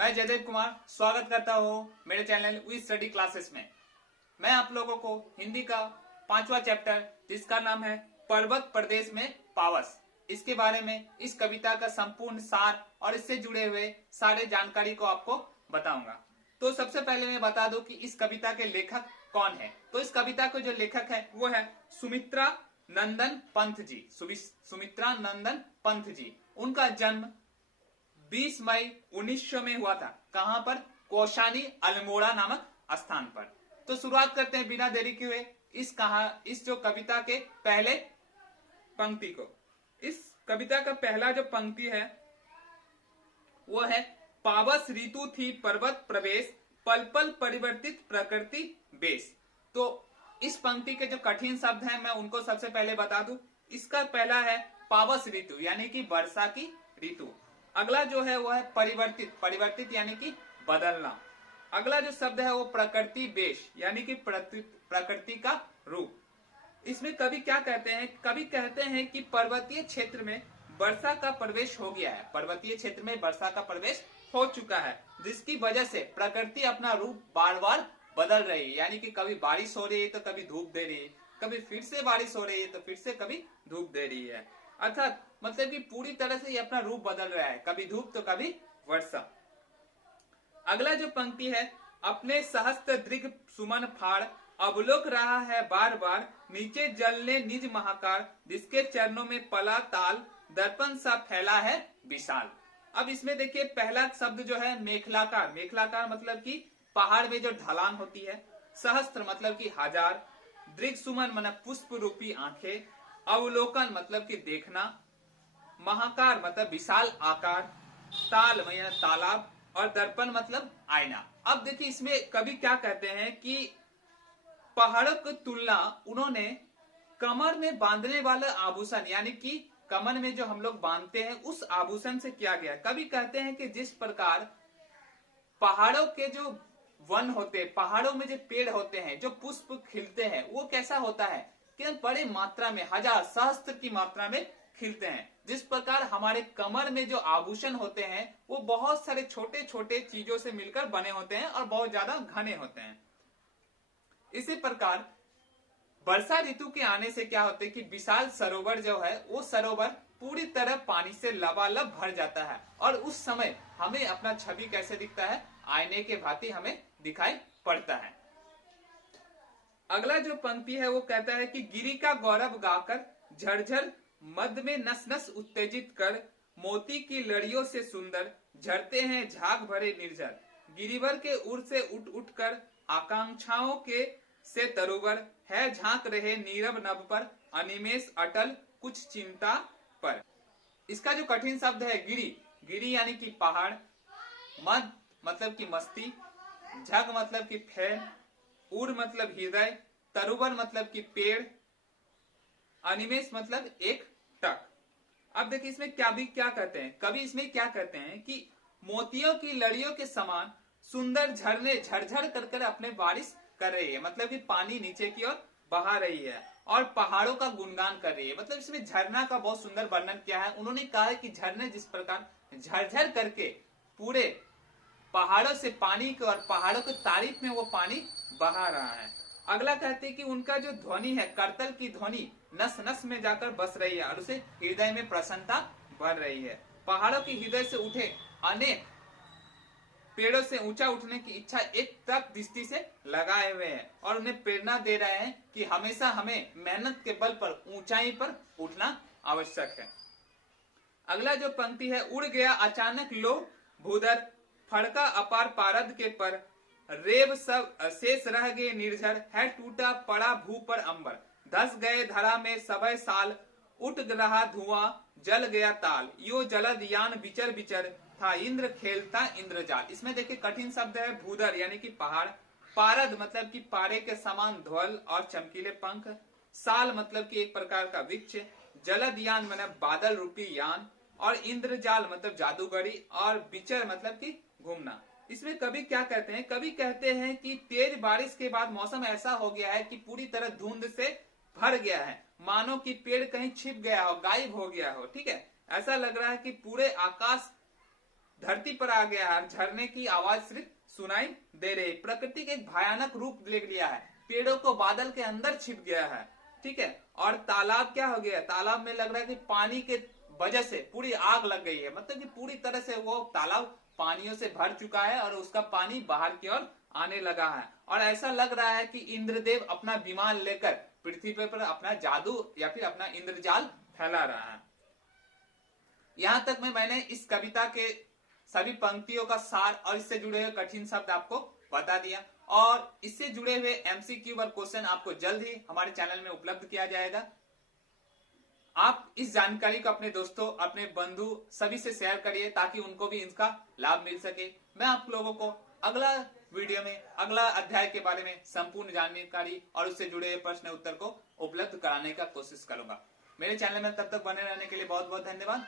मैं जयदेव कुमार स्वागत करता हूँ मेरे चैनल वी स्टडी क्लासेस में। मैं आप लोगों को हिंदी का 5वां चैप्टर जिसका नाम है पर्वत प्रदेश में पावस, इसके बारे में इस कविता का संपूर्ण सार और इससे जुड़े हुए सारे जानकारी को आपको बताऊंगा। तो सबसे पहले मैं बता दूं कि इस कविता के लेखक कौन है। तो इस कविता के जो लेखक है वो है सुमित्रा नंदन पंत जी। सुमित्रा नंदन पंत जी। उनका जन्म 20 मई 1900 में हुआ था। कहां पर? कौशानी अल्मोड़ा नामक स्थान पर। तो शुरुआत करते हैं बिना देरी किए इस जो कविता के पहले पंक्ति को। इस कविता का पहला जो पंक्ति है वो है पावस ऋतु थी पर्वत प्रवेश, पल पल परिवर्तित प्रकृति बेश। तो इस पंक्ति के जो कठिन शब्द हैं मैं उनको सबसे पहले बता दूं। इसका पहला है पावस ऋतु यानी कि वर्षा की ऋतु। अगला जो है वो है परिवर्तित, परिवर्तित यानी कि बदलना। अगला जो शब्द है वो प्रकृति बेश यानी कि प्रकृति का रूप। इसमें कवि क्या कहते हैं? कवि कहते हैं कि पर्वतीय क्षेत्र में वर्षा का प्रवेश हो गया है। पर्वतीय क्षेत्र में वर्षा का प्रवेश हो चुका है, जिसकी वजह से प्रकृति अपना रूप बार बार बदल रही है। यानी कि कभी बारिश हो रही है तो कभी धूप दे रही है, कभी फिर से बारिश हो रही है तो फिर से कभी धूप दे रही है। अर्थात मतलब कि पूरी तरह से ये अपना रूप बदल रहा है, कभी धूप तो कभी वर्षा। अगला जो पंक्ति है अपने सहस्त्र दृग सुमन फाड़, अवलोक रहा है बार बार नीचे जल ने निज महाकार, जिसके चरणों में पला ताल दर्पण सा फैला है विशाल। अब इसमें देखिए पहला शब्द जो है मेखलाकार। मेखलाकार मतलब कि पहाड़ में जो ढलान होती है। सहस्त्र मतलब कि हजार, दृग सुमन मतलब पुष्प रूपी आंखें, अवलोकन मतलब कि देखना, महाकार मतलब विशाल आकार, ताल मतलब तालाब, और दर्पण मतलब आईना। अब देखिए इसमें कवि क्या कहते हैं कि पहाड़ों की तुलना उन्होंने कमर में बांधने वाले आभूषण यानी कि कमर में जो हम लोग बांधते हैं उस आभूषण से किया गया। कवि कहते हैं कि जिस प्रकार पहाड़ों के जो वन होते हैं, पहाड़ों में जो पेड़ होते हैं, जो पुष्प खिलते हैं, वो कैसा होता है कि बड़े मात्रा में, हजार सहस्त्र की मात्रा में खिलते हैं। जिस प्रकार हमारे कमर में जो आभूषण होते हैं वो बहुत सारे छोटे छोटे चीजों से मिलकर बने होते हैं और बहुत ज्यादा घने होते हैं। इसी प्रकार वर्षा ऋतु के आने से क्या होता है कि विशाल सरोवर जो है वो सरोवर पूरी तरह पानी से लबालब भर जाता है, और उस समय हमें अपना छवि कैसे दिखता है? आईने के भांति हमें दिखाई पड़ता है। अगला जो पंक्ति है वो कहता है कि गिरी का गौरव गाकर झरझर मध्य में नस नस उत्तेजित कर, मोती की लड़ियों से सुंदर झरते हैं झाग भरे निर्झर, गिरिवर के उर से उठ उठ कर आकांक्षाओं के से तरुवर है झांक रहे नीरव नभ पर, अनिमेष अटल कुछ चिंता पर। इसका जो कठिन शब्द है गिरी, गिरी यानी कि पहाड़, मद मतलब कि मस्ती, झग मतलब कि फैन, उर मतलब हृदय, तरुवर मतलब कि पेड़, अनिमेष मतलब एक टक। अब देखिए इसमें क्या कहते हैं कवि? इसमें क्या कहते हैं कि मोतियों की लड़ियों के समान सुंदर झरने झरझर कर कर अपने बारिश कर रही है, मतलब कि पानी नीचे की ओर बहा रही है और पहाड़ों का गुणगान कर रही है। मतलब इसमें झरना का बहुत सुंदर वर्णन किया है। उन्होंने कहा है कि झरने जिस प्रकार झरझर करके पूरे पहाड़ों से पानी को और पहाड़ों की तारीफ में वो पानी बहा रहा है। अगला कहते हैं कि उनका जो ध्वनि है, करतल की ध्वनि नस नस में जाकर बस रही है और उसे हृदय में प्रसन्नता भर रही है। पहाड़ों की हृदय से उठे अनेक पेड़ों से ऊंचा उठने की इच्छा एक तक दृष्टि से लगाए हुए हैं और उन्हें प्रेरणा दे रहे हैं कि हमेशा हमें मेहनत के बल पर ऊंचाई पर उठना आवश्यक है। अगला जो पंक्ति है उड़ गया अचानक लो भूधर, फड़का अपार पारद के पर, रेब सब शेष रह गए निर्झर, है टूटा पड़ा भू पर अंबर, धस गए धरा में सबय साल, उठ रहा धुआं जल गया ताल, यो जलद यान बिचर बिचर, था इंद्र खेलता इंद्रजाल। इसमें देखिए कठिन शब्द है भूधर यानी कि पहाड़, पारद मतलब कि पारे के समान ध्वल और चमकीले पंख, साल मतलब कि एक प्रकार का वृक्ष, जलद यान मतलब बादल रूपी यान, और इंद्रजाल मतलब जादूगरी, और बिचर मतलब कि घूमना। इसमें कवि क्या कहते हैं? कवि कहते हैं कि तेज बारिश के बाद मौसम ऐसा हो गया है कि पूरी तरह धुंध से भर गया है, मानो कि पेड़ कहीं छिप गया हो, गायब हो गया हो। ठीक है, ऐसा लग रहा है कि पूरे आकाश धरती पर आ गया है, झरने की आवाज सिर्फ सुनाई दे रही। प्रकृति के एक भयानक रूप ले लिया है, पेड़ों को बादल के अंदर छिप गया है, ठीक है। और तालाब क्या हो गया, तालाब में लग रहा है कि पानी के वजह से पूरी आग लग गई है, मतलब कि पूरी तरह से वो तालाब पानियों से भर चुका है और उसका पानी बाहर की ओर आने लगा है। और ऐसा लग रहा है कि इंद्रदेव अपना विमान लेकर पृथ्वी पर अपना जादू या फिर अपना इंद्रजाल फैला रहा है। यहां तक में मैंने इस कविता के सभी पंक्तियों का सार और इससे जुड़े हुए कठिन शब्द आपको बता दिया, और इससे जुड़े हुए एमसीक्यू और क्वेश्चन आपको जल्द ही हमारे चैनल में उपलब्ध किया जाएगा। आप इस जानकारी को अपने दोस्तों, अपने बंधु सभी से शेयर करिए ताकि उनको भी इसका लाभ मिल सके। मैं आप लोगों को अगला वीडियो में अगला अध्याय के बारे में संपूर्ण जानकारी और उससे जुड़े हुए प्रश्न उत्तर को उपलब्ध कराने का कोशिश करूंगा। मेरे चैनल में तब तक बने रहने के लिए बहुत बहुत धन्यवाद।